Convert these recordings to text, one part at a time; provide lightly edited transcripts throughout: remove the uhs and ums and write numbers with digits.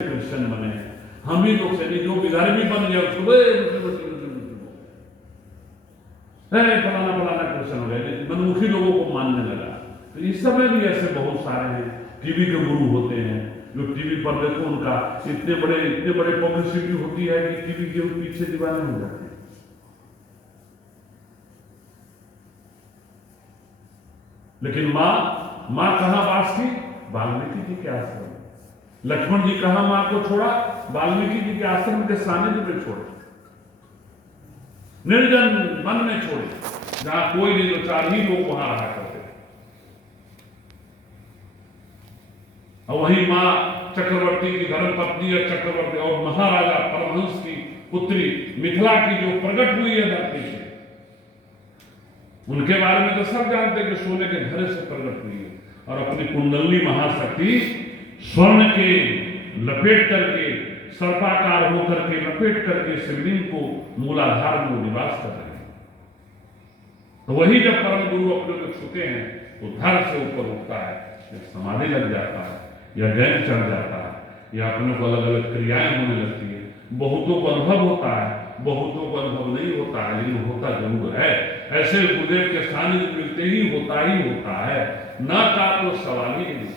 Christian बने, हम ही लोग से जो बिगाड़ी भी बन गया उसको फलाना फलाना क्रिश्चियन हो गया, मनमुखी लोगों को मानने लगा। तो इस समय भी ऐसे बहुत सारे हैं। टीवी के गुरु होते हैं जो टीवी पर देखो उनका इतने बड़े पब्लिसिटी होती है कि टीवी के पीछे दीवाने हो जाते हैं। लेकिन माँ कहां वास थी? वाल्मीकि जी के आश्रम। लक्ष्मण जी कहां मां को छोड़ा? वाल्मीकि जी के आश्रम के सानिध्य में छोड़ा, निर्जन वन में छोड़े, जहां कोई नहीं, तो 4 ही लोग वहां रहा करते थे। और वही मां चक्रवर्ती की धर्मपत्नी और चक्रवर्ती और महाराजा परमहंस की पुत्री मिथिला की जो प्रकट हुई है धरती से, उनके बारे में तो सब जानते हैं कि सोने के घड़े से प्रकट हुई है और अपनी कुंडली महाशक्ति स्वर्ण के लपेट करके, सर्पाकार होकर के लपेट करके शिवलिंग को मूलाधार में निवास कर रहे हैं। तो वही जब परम गुरु अपने को छूते हैं तो धड़ से ऊपर उठता है, समाधि लग जाता है या गैन चढ़ जाता है या अपने को अलग अलग क्रियाएं होने लगती है। बहुतों को अनुभव होता है, बहुतों को अनुभव नहीं होता है, लेकिन होता जरूर है। ऐसे गुरुदेव के सानिध्य मिलते ही होता है, ना का तो सवाल ही नहीं उठता।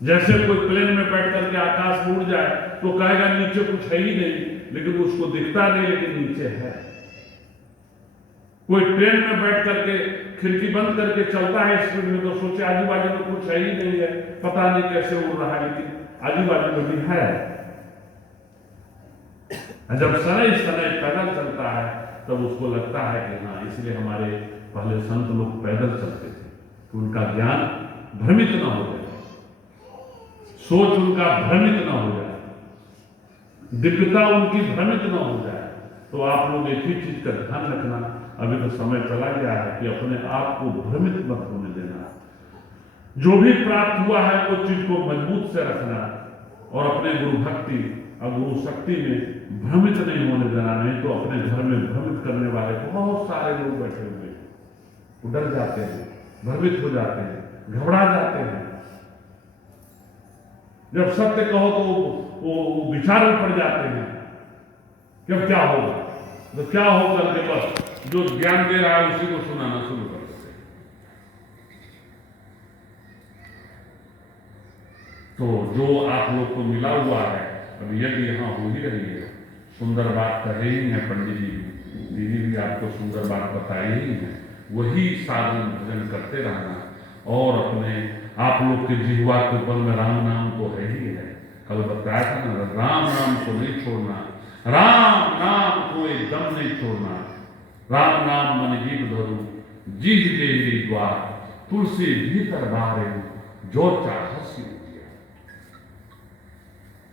जैसे कोई प्लेन में बैठ करके आकाश में उड़ जाए तो कहेगा नीचे कुछ है ही नहीं, लेकिन उसको दिखता नहीं, लेकिन नीचे है। कोई ट्रेन में बैठ करके खिड़की बंद करके चलता है स्पीड में तो सोचे आजू बाजू में कुछ है ही नहीं है, पता नहीं कैसे उड़ रहा है, लेकिन आजू बाजू में भी है। जब शनै पैदल चलता है तब उसको लगता है कि हाँ, इसलिए हमारे पहले संत लोग पैदल चलते थे कि उनका ज्ञान भ्रमित न हो जाए, सोच उनका भ्रमित न हो जाए, दिव्यता उनकी भ्रमित न हो जाए। तो आप लोग एक ही चीज का ध्यान रखना, अभी तो समय चला गया है कि अपने आप को भ्रमित मत होने देना। जो भी प्राप्त हुआ है वो चीज को मजबूत से रखना और अपने गुरु भक्ति और गुरु शक्ति में भ्रमित नहीं होने देना। नहीं तो अपने घर में भ्रमित करने वाले बहुत सारे लोग बैठे हुए हैं, वो डर जाते हैं, भ्रमित हो जाते हैं, घबरा जाते हैं। जब सत्य कहो तो वो विचार में पड़ जाते हैं कि अब क्या होगा, तो क्या होगा के बस जो ज्ञान दे रहा है उसी को सुनाना शुरू कर देते हैं। तो जो आप लोग को मिला हुआ है, अब यदि यहाँ हो ही रही है, सुंदर बात कहे ही है पंडित जी, दीदी भी आपको सुंदर बात बताई ही है, वही साधन भजन करते रहना और अपने आप लोग के जिह्वा के ऊपर में राम नाम तो है ही है। कल बताया था ना, राम नाम को नहीं छोड़ना, राम नाम को एकदम नहीं छोड़ना। राम नाम मन जीव धरू, जीव देही द्वार, तुलसी भीतर बारे जो चाहसी उजिया।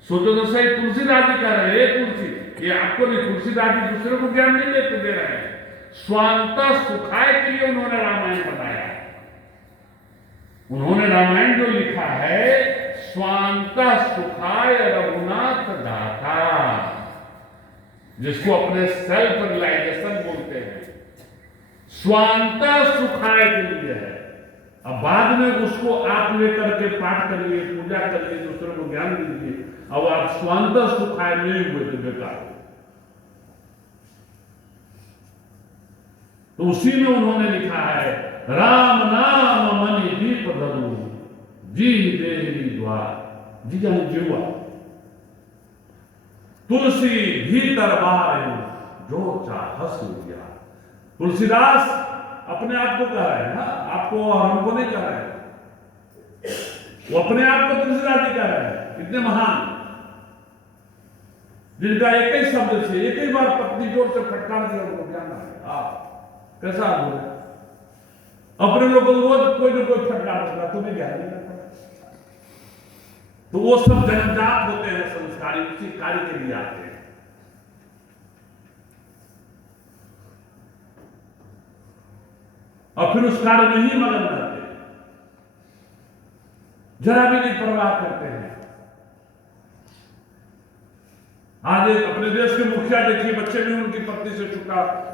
सोचो तो सही, तुलसीदास जी कह रहे हैं, तुलसी ये आपको नहीं, तुलसीदास जी दूसरे को ज्ञान नहीं देते दे रहे हैं, स्वांत सुखाय के लिए उन्होंने रामायण बताया। उन्होंने रामायण जो लिखा है, स्वांत सुखाय रघुनाथ दाता, जिसको अपने सेल्फ रियलाइजेशन बोलते हैं, स्वांत सुखाय के लिए है। अब बाद में उसको आप लेकर के पाठ करिए, पूजा करिए, दूसरों को ज्ञान दीजिए। अब आप स्वांत सुखाय नहीं हुए तो बेकार। तो उसी में उन्होंने लिखा है, राम नाम मनि दीप धरू, जी देही द्वार, जी जाने जीवा, तुलसी भीतर बाहर जो चाहस उजिया। तुलसीदास अपने आप को कह रहे हैं ना, आपको और हमको नहीं कह रहे हैं, वो अपने आप को तुलसीदास जी कह रहे हैं। इतने महान, जिनका एक ही शब्द से एक ही बार पत्नी जोर से फटकार दिया उनको ज्ञान आ गया। आप कैसा बोले, अपने लोग को रोज कोई ना कोई फटकार देगा, तुम्हें ज्ञान नहीं लगता। तो वो सब जन्मजात होते हैं संस्कारी, उसी कार्य के लिए आते हैं। और फिर उस कार्य में ही मगन रहते हैं, जरा भी नहीं परवाह करते हैं। आज अपने देश के मुखिया देखिए, बच्चे भी उनकी पत्नी से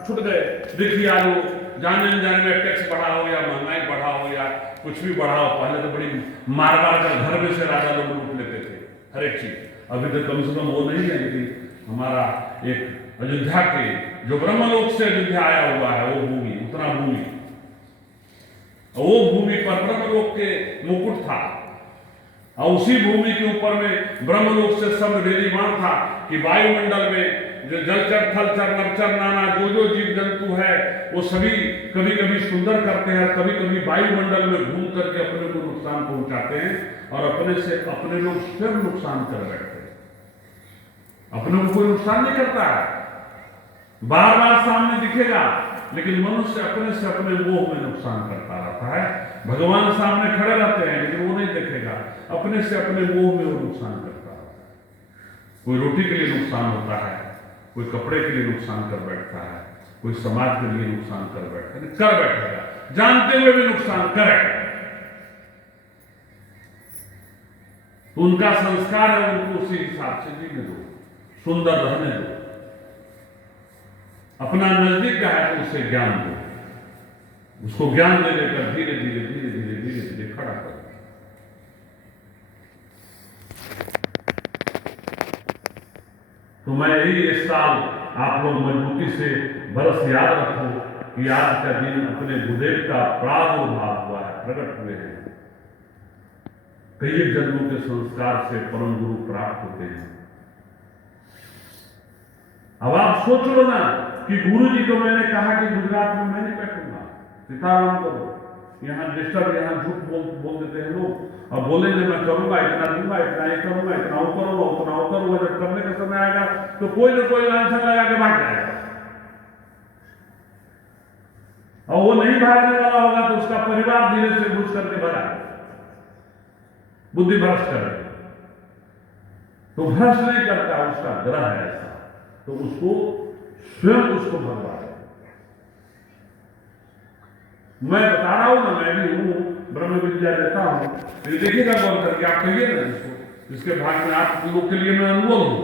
छूट गए। देखिए आज जाने अनजाने में टैक्स बढ़ा हो या महंगाई बढ़ा हो या कुछ भी बढ़ा हो, पहले तो बड़ी मार मार कर घर में से राजा लोग लूट लेते थे हर एक चीज। अभी तो कम से कम वो नहीं है, लेकिन हमारा एक अयोध्या के जो ब्रह्मलोक से अयोध्या आया हुआ है वो भूमि, उतना भूमि, वो भूमि पर ब्रह्मलोक के मुकुट था, और उसी भूमि के ऊपर में ब्रह्मलोक से सब विधिमान था कि वायुमंडल में जो जलचर थलचर नरचर नाना जो जीव जंतु है वो सभी कभी कभी सुंदर करते हैं, कभी कभी वायुमंडल में घूम करके अपने को नुकसान पहुंचाते हैं, और अपने से अपने लोग स्वयं नुकसान कर बैठते हैं। अपने को कोई नुकसान नहीं करता है, बार बार सामने दिखेगा, लेकिन मनुष्य अपने से अपने मोह में नुकसान करता रहता है। भगवान सामने खड़े रहते हैं लेकिन वो नहीं देखेगा, अपने से अपने मोह में वो नुकसान करता है। कोई रोटी के लिए नुकसान होता है, कोई कपड़े के लिए नुकसान कर बैठता है, कोई समाज के लिए नुकसान कर बैठेगा, जानते हुए भी नुकसान करेगा। तो उनका संस्कार है, उनको उसी हिसाब से जीने दो, सुंदर रहने दो। अपना नजदीक का है तो उसे ज्ञान दो, उसको ज्ञान दे देकर धीरे धीरे धीरे धीरे धीरे धीरे खड़ा करो। तो मैं यही इस साल आप लोग मजबूती से बरस याद रखो कि आज का दिन अपने गुरुदेव का प्रादुर्भाव हुआ है, प्रकट हुए हैं। कई जन्मों के संस्कार से परम गुरु प्राप्त होते हैं। अब आप सोच लो ना कि गुरु जी को मैंने कहा कि गुजरात में मैं नहीं बैठूंगा, सीताराम करो, यहाँ डिस्टर्ब, यहाँ झूठ बोल देते हैं लोग, और बोलेंगे मैं करूंगा, इतना दूंगा, इतना ये करूंगा, इतना वो करूंगा, उतना वो करूंगा। जब करने का समय आएगा तो कोई ना कोई लांछन लगा के भाग जाएगा, और वो नहीं भागने वाला होगा तो उसका परिवार धीरे से घुस करके भगा, बुद्धि भ्रष्ट करे। तो भ्रष्ट नहीं करता, उसका ग्रह है ऐसा, तो उसको स्वयं उसको भगवा है। मैं बता रहा हूं ना, मैं भी हूं, ब्रह्म विद्या देता हूं, तो देखिएगा गौर करके आप कहिए ना इसको, जिसके भाग में आप लोग के लिए मैं अनुभव हूं।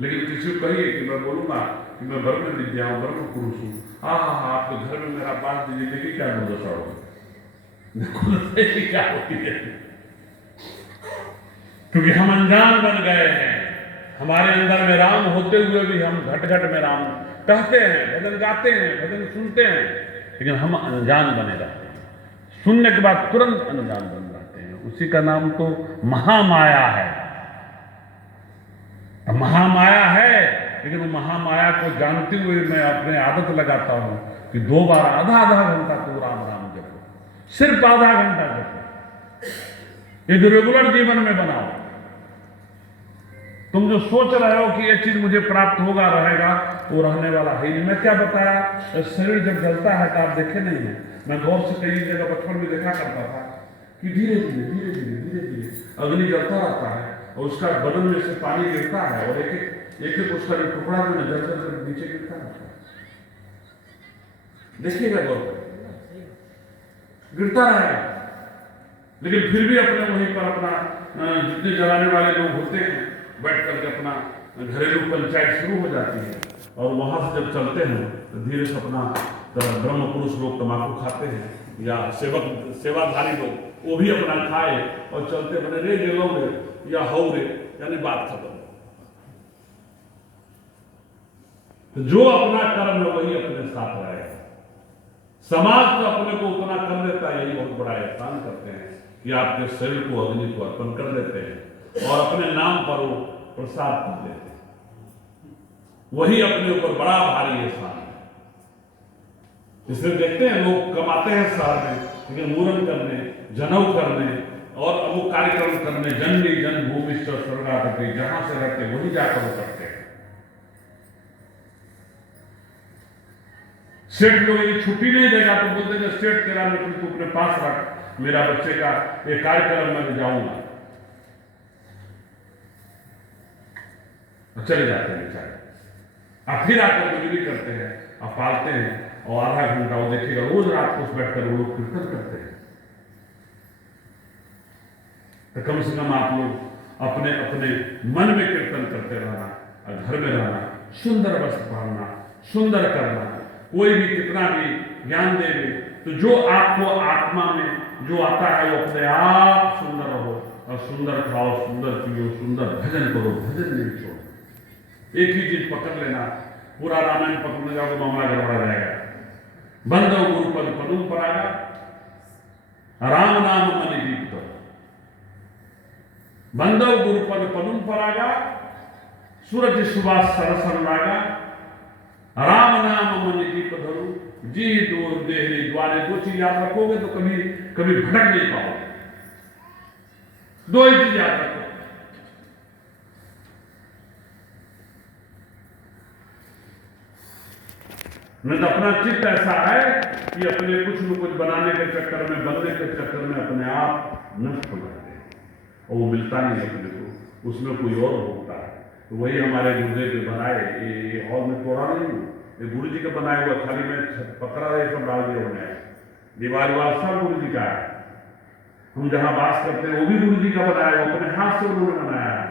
लेकिन किसी को कहिए कि मैं बोलूंगा कि मैं ब्रह्म विद्या हूं, ब्रह्म पुरुष हूं, हाँ हाँ हाँ, आपके घर में मेरा बात दीजिए, देखिए क्या दुर्दशा होगी, क्या होती है। क्योंकि हम अनजान बन गए हैं, हमारे अंदर में राम होते हुए भी हम घट घट में राम कहते हैं, भजन गाते हैं, भजन सुनते हैं, लेकिन हम अनजान बने रहते हैं। सुनने के बाद तुरंत अनजान बन जाते हैं। उसी का नाम तो महामाया है। महामाया है, लेकिन वो महामाया को जानते हुए मैं अपने आदत लगाता हूं कि 2 बार आधा घंटा तो राम राम जपो, सिर्फ आधा घंटा जपो। ये रेगुलर जीवन में बनाओ। तुम जो सोच रहे हो कि ये चीज मुझे प्राप्त होगा, रहेगा, वो रहने वाला है नहीं। मैं क्या बताया, शरीर जब जलता है तो आप देखे नहीं है, मैं गौर से कई जगह बचपन में देखा करता था कि धीरे धीरे धीरे धीरे धीरे धीरे अग्नि जलता रहता है, और उसका बदन में से पानी गिरता है, और एक एक उसका जो टुकड़ा जो जल जल नीचे गिरता रहता है। देखिएगा गौर कर, गिरता रहेगा, लेकिन फिर भी अपने वहीं पर अपना जितने जलाने वाले लोग होते हैं बैठ करके अपना घरेलू पंचायत शुरू हो जाती है। और वहां से जब चलते हैं तो धीरे से अपना ब्रह्म पुरुष लोग तम्बाकू खाते हैं, या सेवाधारी लोग वो भी अपना खाए और चलते बने, रे गेलो रे या हो रे, यानी बात खत्म। तो जो अपना कर्म है वही अपने साथ रहेगा। समाज तो अपने को उतना कर देता है, यही बहुत बड़ा एहसान करते हैं कि आपके शरीर को अग्नि को अर्पण कर देते हैं और अपने नाम पर वो प्रसाद कर देते हैं। वही अपने ऊपर बड़ा भारी एहसान है। इसलिए देखते हैं लोग कमाते हैं शहर में, लेकिन मूरन करने, जनेऊ करने और अमुक कार्यक्रम करने, जननी जन्मभूमि स्वर्गाधिपति जहां से रहते वही जाकर वो करते हैं। सेठ लोग यदि छुट्टी नहीं देगा तो बोलते हैं सेठ तेरा नौकरी तू अपने पास रख, मेरा बच्चे का एक कार्यक्रम में जाऊंगा, चले जाते हैं बेचारे। आप फिर आकर मजदूरी करते हैं, आप पालते हैं, और आधा घंटा वो देखिएगा रोज रात को बैठकर वो लोग कीर्तन करते हैं। तो कम से कम आप लोग अपने अपने मन में कीर्तन करते रहना, और घर में रहना, सुंदर वस्त्र पहनना, सुंदर करना, कोई भी कितना भी ज्ञान देवे, तो जो आपको आत्मा में जो आता है वो अपने आप सुंदर रहो और सुंदर खाओ, सुंदर पियो, सुंदर भजन करो, भजन नहीं छोड़ो। एक ही चीज पकड़ लेना, पूरा रामायण पकड़ने जाओ तो मामला गड़बड़ा जाएगा। बंदो गुरुपद पदुम परागा, राम नाम मन दीप करो। बंदो गुरुपद पदुम परागा, सूरज सुबह सरसन लागा, राम नाम मन दीप धरो, जी दूर देहरी द्वारे। दो चीज याद रखोगे तो कभी कभी भटक नहीं पाओगे। दो ही चीज याद रखो। नहीं तो अपना चित्त ऐसा है कि अपने कुछ न कुछ बनाने के चक्कर में, बनने के चक्कर में अपने आप नष्ट हो जाते हैं और वो मिलता नहीं अपने को, उसमें कोई और होता है। तो वही हमारे गुरुदेव के बनाए, ये हॉल में तोड़ा नहीं हूँ, ये गुरु जी का बनाया हुआ, खाली में पकड़ा ये सब डाल दिया उन्हें, दीवार सब गुरु जी का है। हम जहां बात करते हैं वो भी गुरु जी का बनाया हुआ, अपने हाथ से उन्होंने बनाया है।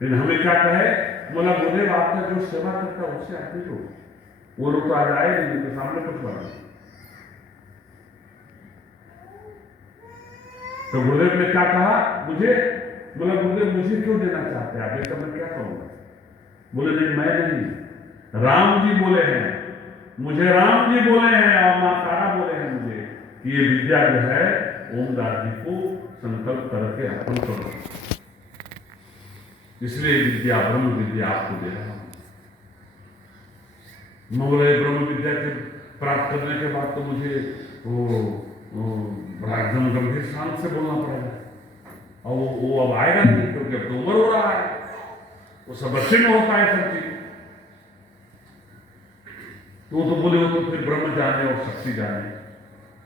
लेकिन हमें क्या कहे, बोला गुरुदेव आपका जो सेवा करता है उससे आदमी जो वो लोग तो आज आए नहीं, उनके सामने कुछ बना। तो गुरुदेव ने क्या कहा मुझे, बोला गुरुदेव मुझे क्यों देना चाहते हैं आप, ये तो मैं क्या करूंगा। बोले नहीं मैं नहीं, राम जी बोले हैं मुझे, राम जी बोले हैं और मां तारा बोले हैं मुझे कि ये विद्या जो है ओमदास जी को संकल्प करके अर्पण करो, इसलिए विद्या ब्रह्म विद्या आपको दे रहा हूं। बोले ब्रह्म विद्या के प्राप्त करने के बाद तो मुझे वो बड़ा एकदम गंभीर शांत से बोलना पड़ेगा, और वो अब आएगा नहीं क्योंकि अब तो उम्र हो रहा है, वो सब बच्चे में होता है सब चीज। तो बोले वो तो फिर ब्रह्म जाने और शक्ति जाने,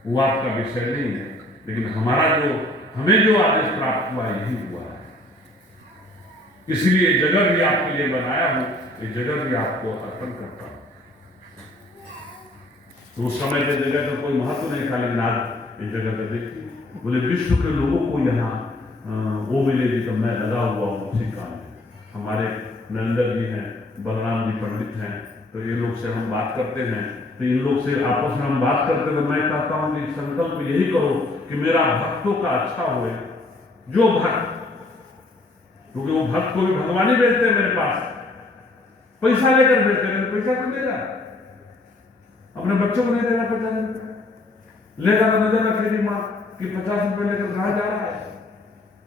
वो आपका विषय नहीं है, लेकिन हमारा जो हमें जो आदेश प्राप्त हुआ यही हुआ है, इसलिए जगह भी आपके लिए बनाया हूं, ये जगह भी आपको अर्पण करता हूं। तो उस समय की जगह का कोई महत्व नहीं था, लेकिन आज इस जगह पर देखिए, बोले विश्व के लोगों को यहाँ वो मिलेगी तो मैं लगा हुआ हूँ उसी काम में। हमारे नंदन जी हैं, बलराम जी पंडित हैं, तो ये लोग से हम बात करते हैं, तो इन लोग से आपस में हम बात करते हैं। मैं कहता हूँ कि संकल्प यही करो कि मेरा भक्तों का अच्छा होए, जो भक्त, क्योंकि वो भक्त को भी भगवान ही भेजते हैं मेरे पास, पैसा लेकर भेजते हैं, पैसा क्यों देगा, अपने बच्चों को नहीं देगा 50 रुपये, लेकर तो नजर रखेगी माँ कि 50 रुपये लेकर कहा जा रहा है,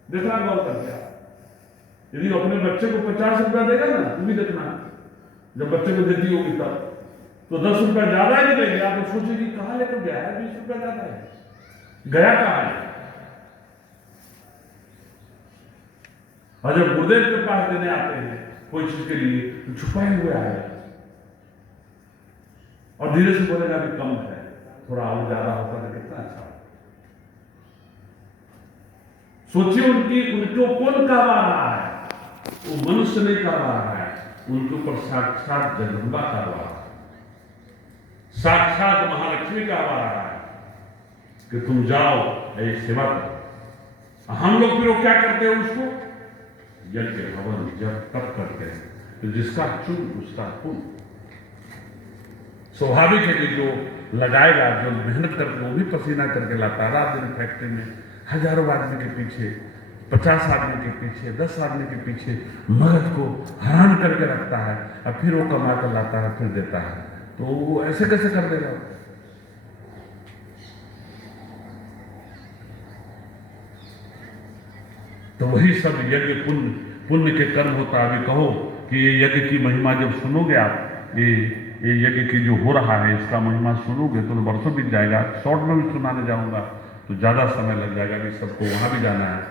देखना गौर करके। यदि अपने बच्चे को 50 रुपया देगा ना, तुम भी देखना, जब बच्चे को देती होगी तब तो 10 रुपया ज्यादा ही देगी, आप तो सोचेगी कहां लेकर गया है, 20 रुपया ज्यादा है, गया कहां है। और जब गुरुदेव के पास देने आते हैं कोई चीज के लिए तो छुपाए हुए आएगा और धीरे से बोलेगा भी कम है, थोड़ा और ज्यादा होता तो कितना अच्छा। सोचिए उनको कौन करवा रहा है, वो मनुष्य नहीं करवा रहा है, उनके ऊपर साक्षात जगदम्बा करवा रहा है, साक्षात महालक्ष्मी करवा रहा है कि तुम जाओ ये सेवा करो। हम लोग फिर वो क्या करते हैं, उसको यज्ञ हवन जब तक करते हैं, तो जिसका चुन उसका पुन। स्वाभाविक है कि जो लगाएगा, जो मेहनत करके वो भी पसीना करके लाता है, रात दिन फैक्ट्री में हजारों आदमी के पीछे, 50 आदमी के पीछे, 10 आदमी के पीछे मगज को हैरान करके रखता है, और फिर वो कमा कर लाता है, फिर देता है, तो वो ऐसे कैसे कर देगा। तो वही सब यज्ञ पुण्य के कर्म होता है। अभी कहो कि ये यज्ञ की महिमा जब सुनोगे आप, ये यज्ञ की जो हो रहा है इसका महिमा सुनोगे तो वर्षों बीत जाएगा। शॉर्ट में भी सुनाने जाऊंगा तो ज़्यादा समय लग जाएगा कि सबको वहाँ भी जाना है।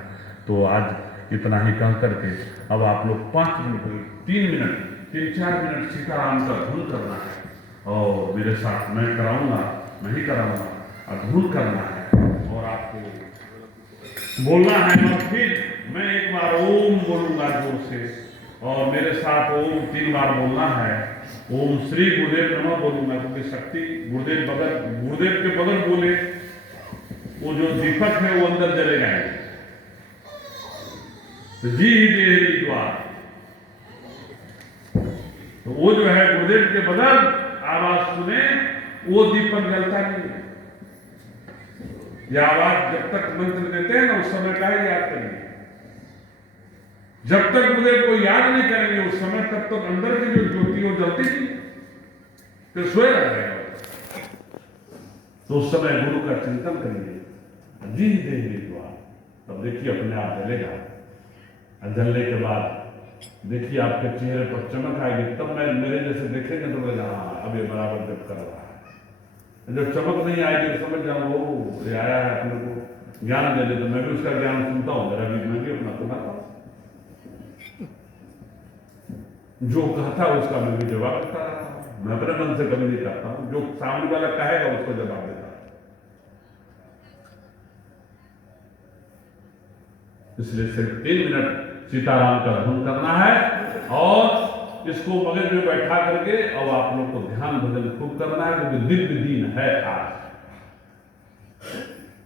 तो आज इतना ही कह करके अब आप लोग 5 मिनट 3-4 मिनट सीताराम का धुन करना है, और मेरे साथ मैं कराऊंगा, मैं ही कराऊंगा, और धुन करना है, और आपको बोलना है। और फिर मैं एक बार ओम बोलूंगा जोर से, और मेरे साथ ओम 3 बार बोलना है। ओम श्री गुरुदेव नमः बोलूंगा, क्योंकि शक्ति गुरुदेव के बगल बोले वो जो दीपक है वो अंदर जलेगा, तो जी ही देहरी द्वार, तो वो जो है गुरुदेव के बगल आवाज सुने वो दीपक जलता नहीं है। ये आवाज जब तक मंत्र देते हैं ना उस समय का ही याद करेंगे, जब तक मुझे कोई याद नहीं करेंगे उस समय तक तो अंदर की जो ज्योति वो जलती थी, फिर सोए रहेगा। तो उस समय गुरु का चिंतन करेंगे, जी देंगे द्वार, तब देखिए अपने आप जलेगा। जलने के बाद देखिए आपके चेहरे पर चमक आएगी, तब मैं मेरे जैसे देखेंगे तो बोले हाँ अब ये बराबर जब कर रहा है। जब चमक नहीं आएगी तो समझ जाओ वो ये आया है अपने को ज्ञान देने, तो मैं भी उसका ज्ञान सुनता हूँ, मेरा भी मैं भी अपना सुनाता हूँ, जो कहता है उसका मैं भी जवाब देता रहता हूँ। मैं अपने मन से कभी नहीं करता हूँ, जो सामने वाला कहेगा उसको जवाब देता हूँ। इसलिए सिर्फ 3 मिनट सीताराम का धुन करना है और इसको मगज में बैठा करके और आप लोग को ध्यान भजन खूब करना है, क्योंकि दिव्य दिन है आज,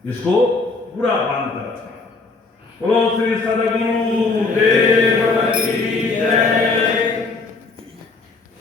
इसको पूरा बांध कर रखना। बोलो श्री सद्गुरु देव।